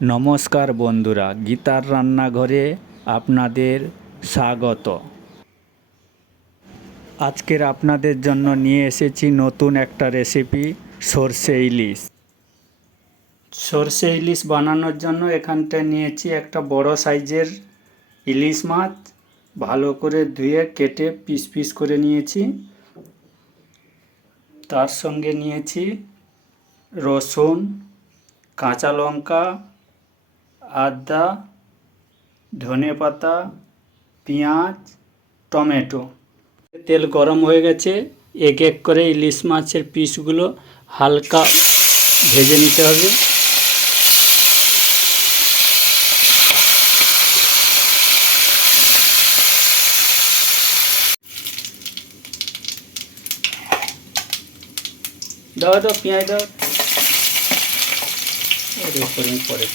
নমস্কার বন্ধুরা, গীতার রান্নাঘরে আপনাদের স্বাগত। আজকের আপনাদের জন্য নিয়ে এসেছি নতুন একটা রেসিপি, সরষে ইলিশ। সরষে ইলিশ বানানোর জন্য এখানটা নিয়েছি একটা বড় সাইজের ইলিশ মাছ। ভালো করে ধুয়ে কেটে পিস পিস করে নিয়েছি। তার সঙ্গে নিয়েছি রসুন, কাঁচা লঙ্কা, আদা, ধনেপাতা, পেঁয়াজ, টমেটো। তেল গরম হয়ে গেছে। এক এক করে ইলিশ মাছের পিসগুলো হালকা ভেজে নিতে হবে। দাও দাও পেঁয়াজ দাও, ওর উপরে পরে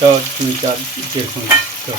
দাও, তুমি যা যেরকম দাও।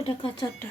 এটা কাঁচাটা।